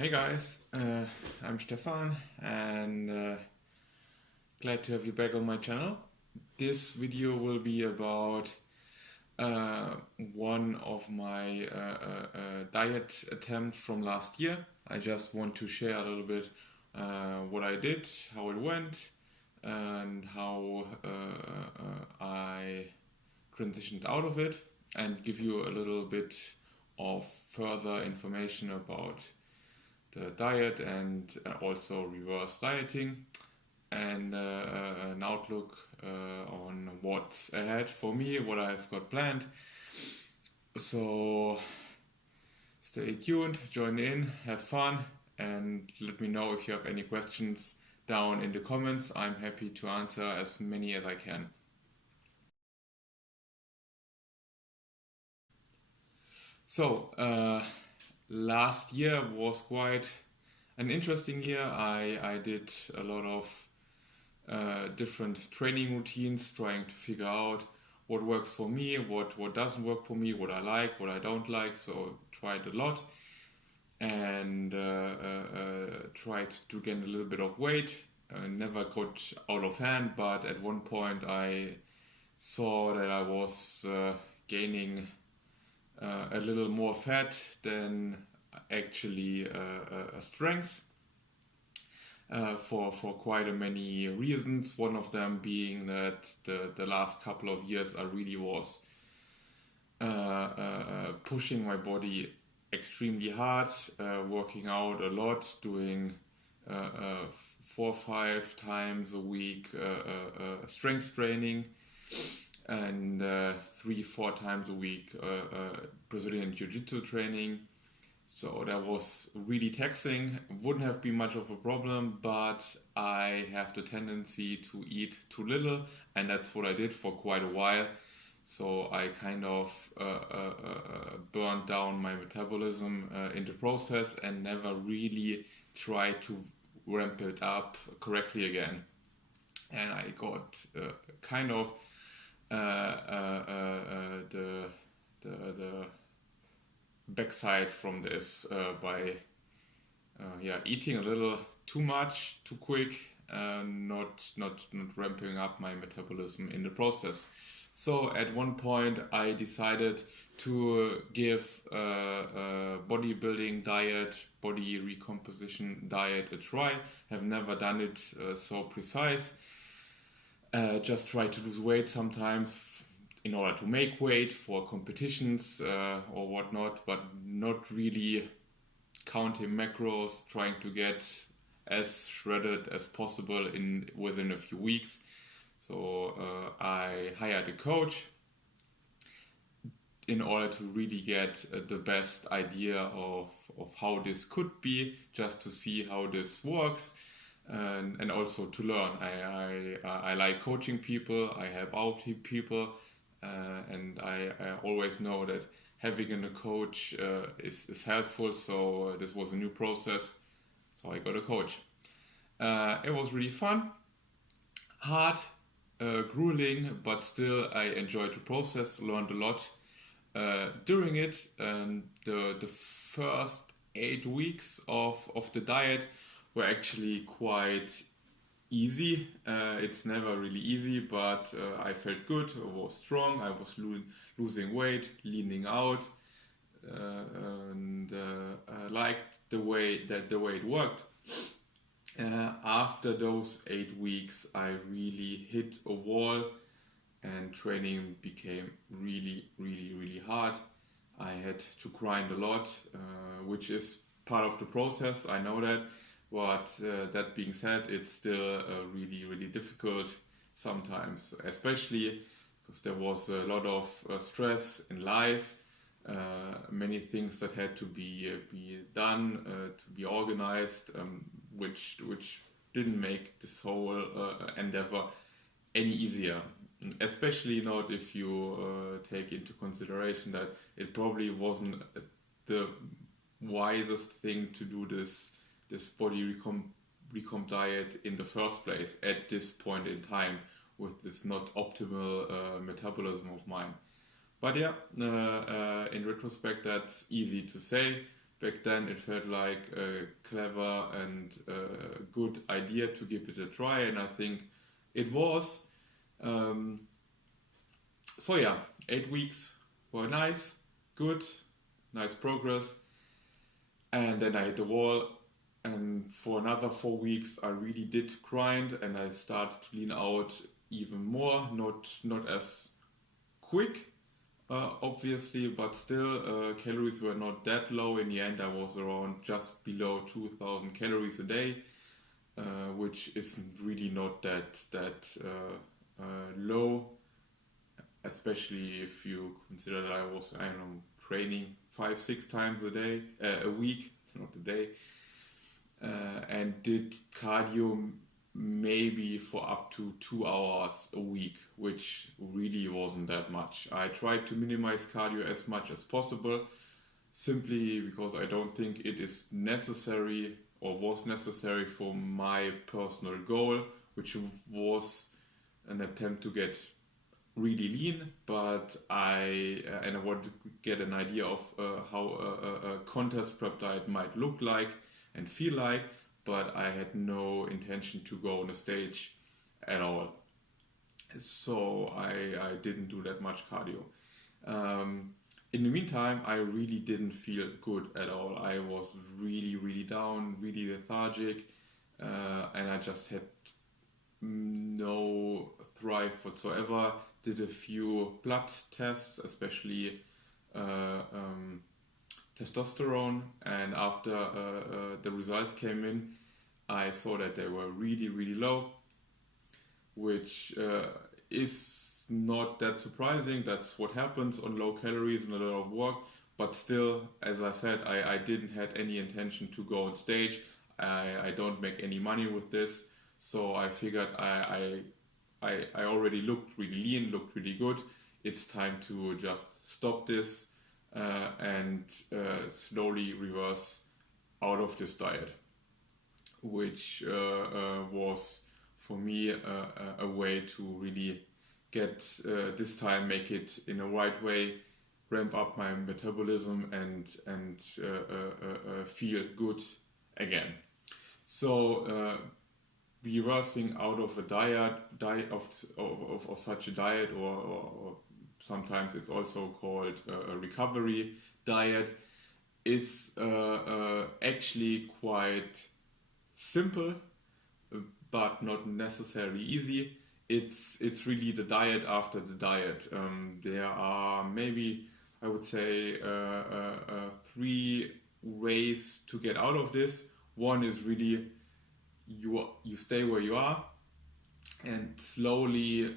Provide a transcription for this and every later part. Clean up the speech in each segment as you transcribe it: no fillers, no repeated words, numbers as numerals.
Hey guys, I'm Stefan and glad to have you back on my channel. This video will be about one of my diet attempts from last year. I just want to share a little bit what I did, how it went, and how I transitioned out of it, and give you a little bit of further information about the diet and also reverse dieting, and an outlook on what's ahead for me, what I've got planned. So stay tuned, join in, have fun, and let me know if you have any questions down in the comments. I'm happy to answer as many as I can. So, last year was quite an interesting year. I did a lot of different training routines, trying to figure out what works for me, what doesn't work for me, what I like, what I don't like. So tried a lot and tried to gain a little bit of weight. Never got out of hand, but at one point I saw that I was gaining a little more fat than actually a strength, for quite a many reasons. One of them being that the last couple of years I really was pushing my body extremely hard, working out a lot, doing 4 or 5 times a week strength training, and 3 or 4 times a week Brazilian Jiu-Jitsu training. So that was really taxing. Wouldn't have been much of a problem, but I have the tendency to eat too little, and that's what I did for quite a while. So I kind of burned down my metabolism in the process and never really tried to ramp it up correctly again. And I got kind of the backside from this by eating a little too much too quick, not ramping up my metabolism in the process. So at one point I decided to give a bodybuilding diet, body recomposition diet a try. Have never done it so precise. Just try to lose weight sometimes in order to make weight for competitions or whatnot, but not really counting macros, trying to get as shredded as possible within a few weeks. So I hired a coach in order to really get the best idea of how this could be, just to see how this works. And also to learn. I like coaching people, I help out people, and I always know that having a coach is helpful. So this was a new process, so I got a coach. It was really fun, hard, grueling, but still I enjoyed the process, learned a lot during it. And the first 8 weeks of the diet were actually quite easy. It's never really easy, but I felt good, I was strong, I was losing weight, leaning out, and I liked the way it worked. After those 8 weeks, I really hit a wall, and training became really hard. I had to grind a lot, which is part of the process, I know that. But that being said, it's still really difficult sometimes, especially because there was a lot of stress in life, many things that had to be done, to be organized, which didn't make this whole endeavor any easier. Especially not if you take into consideration that it probably wasn't the wisest thing to do this body recomp diet in the first place at this point in time, with this not optimal metabolism of mine. But yeah, in retrospect, that's easy to say. back then it felt like a clever and good idea to give it a try, and I think it was. Um, so yeah, 8 weeks were nice, good, nice progress, and then I hit the wall. And for another 4 weeks, I really did grind, and I started to lean out even more. Not as quick, obviously, but still, calories were not that low. In the end, I was around just below 2,000 calories a day, which isn't really not that low, especially if you consider that I was, I don't know, training 5-6 times a week, not a day, and did cardio maybe for up to 2 hours a week, which really wasn't that much. I tried to minimize cardio as much as possible, simply because I don't think it is necessary or was necessary for my personal goal, which was an attempt to get really lean, but I want to get an idea of how a contest prep diet might look like and feel like, but I had no intention to go on a stage at all. So I didn't do that much cardio. In the meantime, I really didn't feel good at all. I was really, really down, really lethargic, and I just had no thrive whatsoever. Did a few blood tests, especially testosterone, and after the results came in, I saw that they were really, really low, which is not that surprising. That's what happens on low calories and a lot of work, but still, as I said, I didn't have any intention to go on stage. I don't make any money with this, so I figured I already looked really lean, looked really good. It's time to just stop this and slowly reverse out of this diet, which was for me a way to really get this time, make it in a right way, ramp up my metabolism, and feel good again. So reversing out of a diet of such a diet, or sometimes it's also called a recovery diet, is actually quite simple, but not necessarily easy. It's really the diet after the diet. There are maybe, I would say, 3 ways to get out of this. One is really you stay where you are, and slowly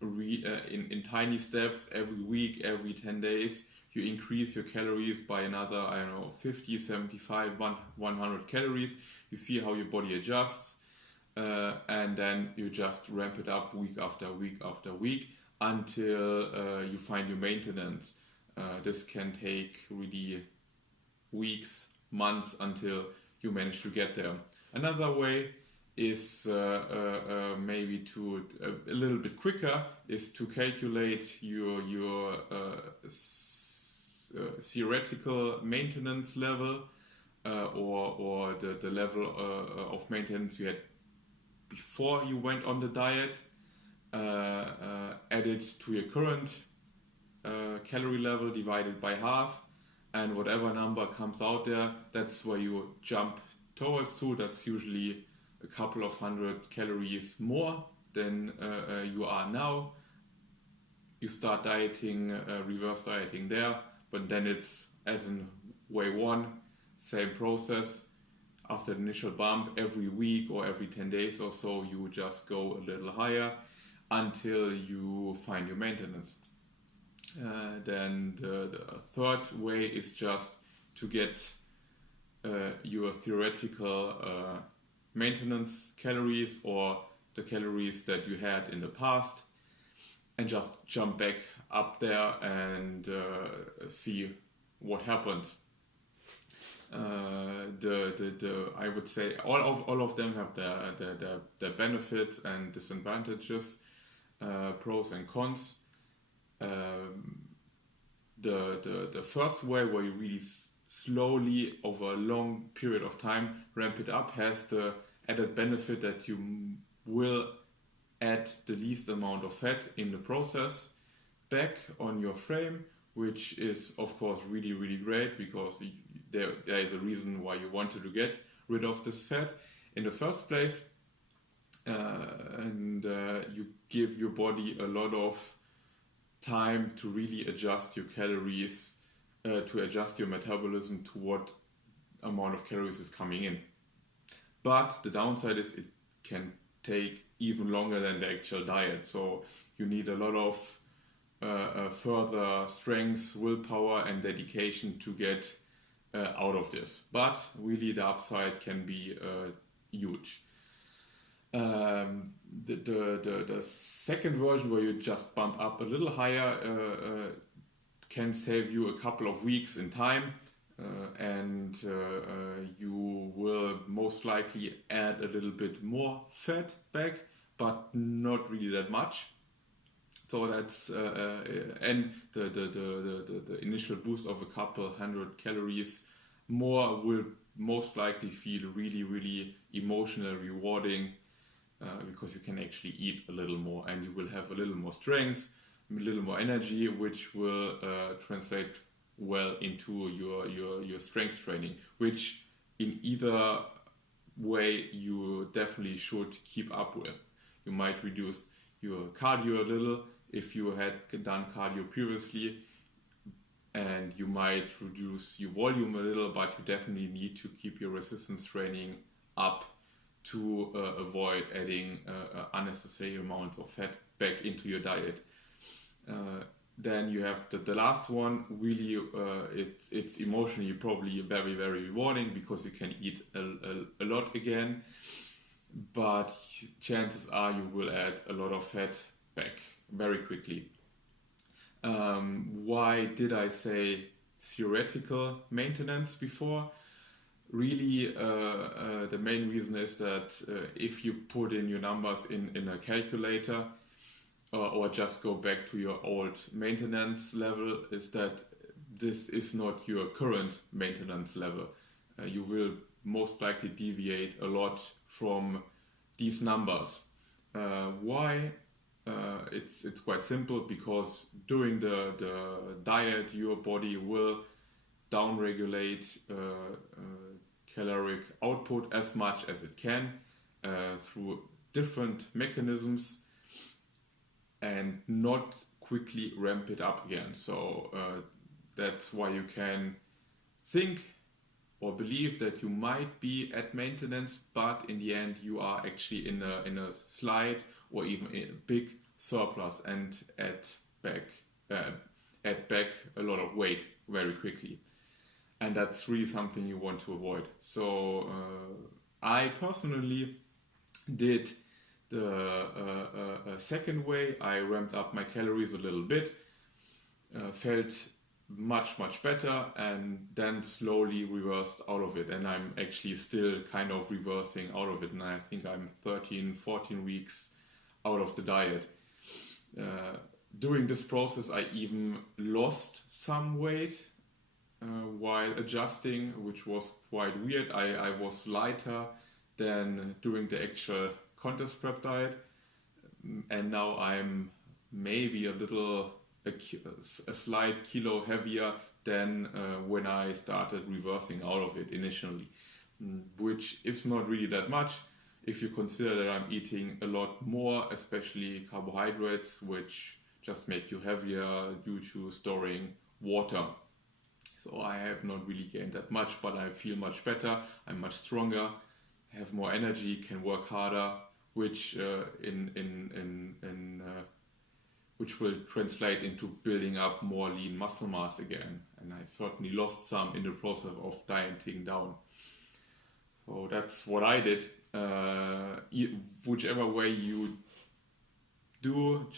in tiny steps, every week, every 10 days, you increase your calories by another, I don't know, 50, 75, 100 calories. You see how your body adjusts, and then you just ramp it up week after week after week until you find your maintenance. This can take really weeks, months, until you manage to get there. Another way is maybe to a little bit quicker, is to calculate your theoretical maintenance level, or the level of maintenance you had before you went on the diet, add it to your current calorie level, divided by half, and whatever number comes out there, that's where you jump towards to. That's usually a couple of 100 calories more than you are now. You start dieting, reverse dieting there, but then it's as in way 1, same process. After the initial bump, every week or every 10 days or so, you just go a little higher until you find your maintenance. Then the third way is just to get your theoretical maintenance calories, or the calories that you had in the past, and just jump back up there and see what happens. I would say all of them have their benefits and disadvantages, pros and cons. The first way, where you really slowly over a long period of time ramp it up has the added benefit that you will add the least amount of fat in the process back on your frame, which is of course really, really great, because there is a reason why you wanted to get rid of this fat in the first place. And you give your body a lot of time to really adjust your calories, to adjust your metabolism to what amount of calories is coming in. But the downside is it can take even longer than the actual diet. So you need a lot of further strength, willpower, and dedication to get out of this. But really, the upside can be huge. The second version, where you just bump up a little higher, can save you a couple of weeks in time, and you will most likely add a little bit more fat back, but not really that much. So that's and the initial boost of a couple hundred calories more will most likely feel really, really emotionally rewarding, because you can actually eat a little more, and you will have a little more strength, a little more energy, which will translate well into your strength training, which in either way you definitely should keep up with. You might reduce your cardio a little if you had done cardio previously, and you might reduce your volume a little, but you definitely need to keep your resistance training up to avoid adding unnecessary amounts of fat back into your diet. Then you have the last one. Really, it's emotionally probably very, very rewarding, because you can eat a lot again, but chances are you will add a lot of fat back very quickly. Why did I say theoretical maintenance before? Really, the main reason is that if you put in your numbers in a calculator, or just go back to your old maintenance level, is that this is not your current maintenance level. You will most likely deviate a lot from these numbers. Why? It's quite simple, because during the diet your body will downregulate caloric output as much as it can through different mechanisms, and not quickly ramp it up again. So that's why you can think or believe that you might be at maintenance, but in the end you are actually in a slight or even in a big surplus, and add back a lot of weight very quickly. And that's really something you want to avoid. So I personally did the second way. I ramped up my calories a little bit, felt much better, and then slowly reversed out of it. And I'm actually still kind of reversing out of it, and I think I'm 13-14 weeks out of the diet. During this process I even lost some weight while adjusting, which was quite weird. I was lighter than during the actual contest prep diet, and now I'm maybe a slight kilo heavier than when I started reversing out of it initially, which is not really that much if you consider that I'm eating a lot more, especially carbohydrates, which just make you heavier due to storing water. So I have not really gained that much, but I feel much better, I'm much stronger, have more energy, can work harder, which which will translate into building up more lean muscle mass again. And I certainly lost some in the process of dieting down. So that's what I did. Whichever way you do,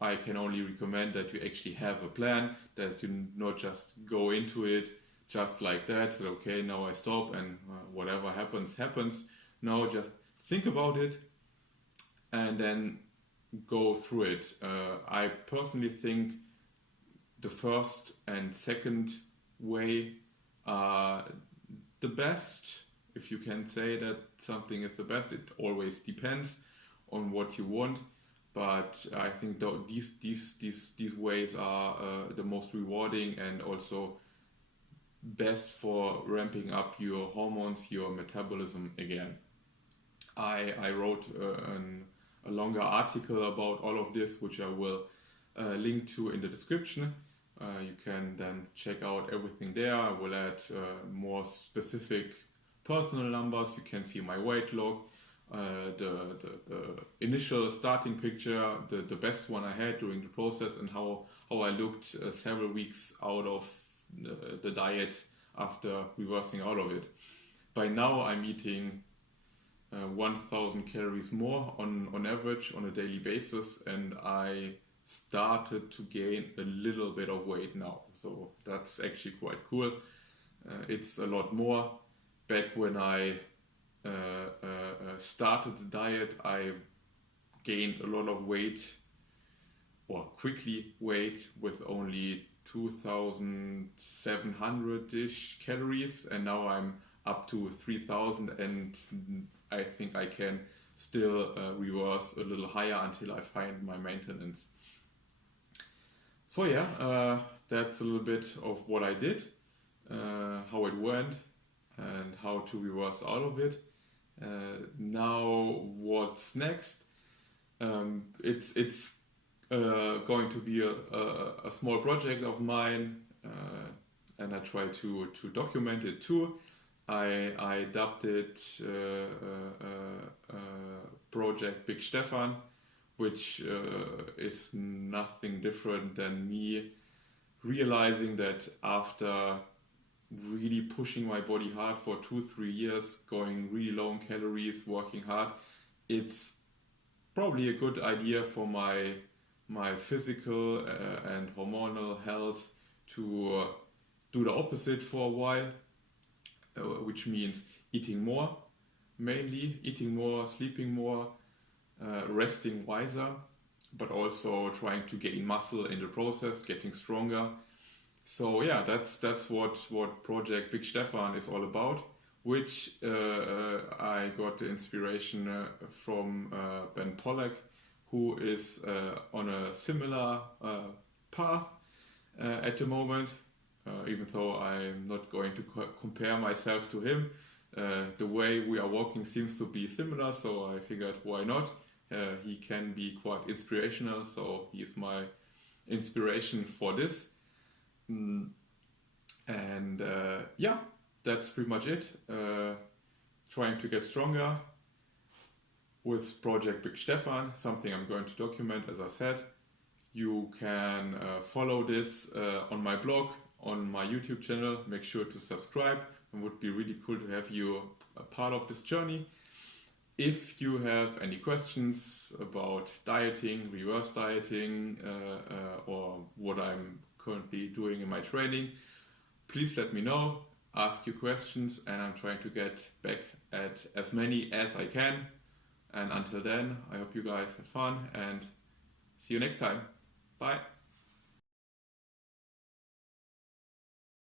I can only recommend that you actually have a plan, that you not just go into it just like that. So, okay, now I stop, and whatever happens. No, just think about it and then go through it. I personally think the first and second way are the best. If you can say that something is the best, it always depends on what you want. But I think these ways are the most rewarding and also best for ramping up your hormones, your metabolism again. I wrote a longer article about all of this, which I will link to in the description. You can then check out everything there. I will add more specific personal numbers. You can see my weight log, the initial starting picture, the best one I had during the process, and how I looked several weeks out of the diet after reversing out of it. By now I'm eating 1000 calories more on average on a daily basis, and I started to gain a little bit of weight now, so that's actually quite cool. It's a lot more. Back when I started the diet, I gained a lot of weight, or quickly weight, with only 2700-ish calories, and now I'm up to 3000, and I think I can still reverse a little higher until I find my maintenance. So yeah, that's a little bit of what I did, how it went, and how to reverse out of it. Now what's next? It's going to be a small project of mine, and I try to document it too. I dubbed it Project Big Stefan, which is nothing different than me realizing that after really pushing my body hard for 2-3 years, going really low in calories, working hard, it's probably a good idea for my physical and hormonal health to do the opposite for a while, which means eating more, mainly eating more, sleeping more, resting wiser, but also trying to gain muscle in the process, getting stronger. So yeah, that's what Project Big Stefan is all about, which I got the inspiration from Ben Pollack, who is on a similar path at the moment, even though I'm not going to compare myself to him. The way we are walking seems to be similar, so I figured why not? He can be quite inspirational, so he's my inspiration for this. And yeah, that's pretty much it. Trying to get stronger with Project Big Stefan, something I'm going to document, as I said. You can follow this on my blog, on my YouTube channel. Make sure to subscribe. It would be really cool to have you a part of this journey. If you have any questions about dieting, reverse dieting, or what I'm currently doing in my training, please let me know, ask your questions, and I'm trying to get back at as many as I can. And until then, I hope you guys have fun and see you next time. Bye.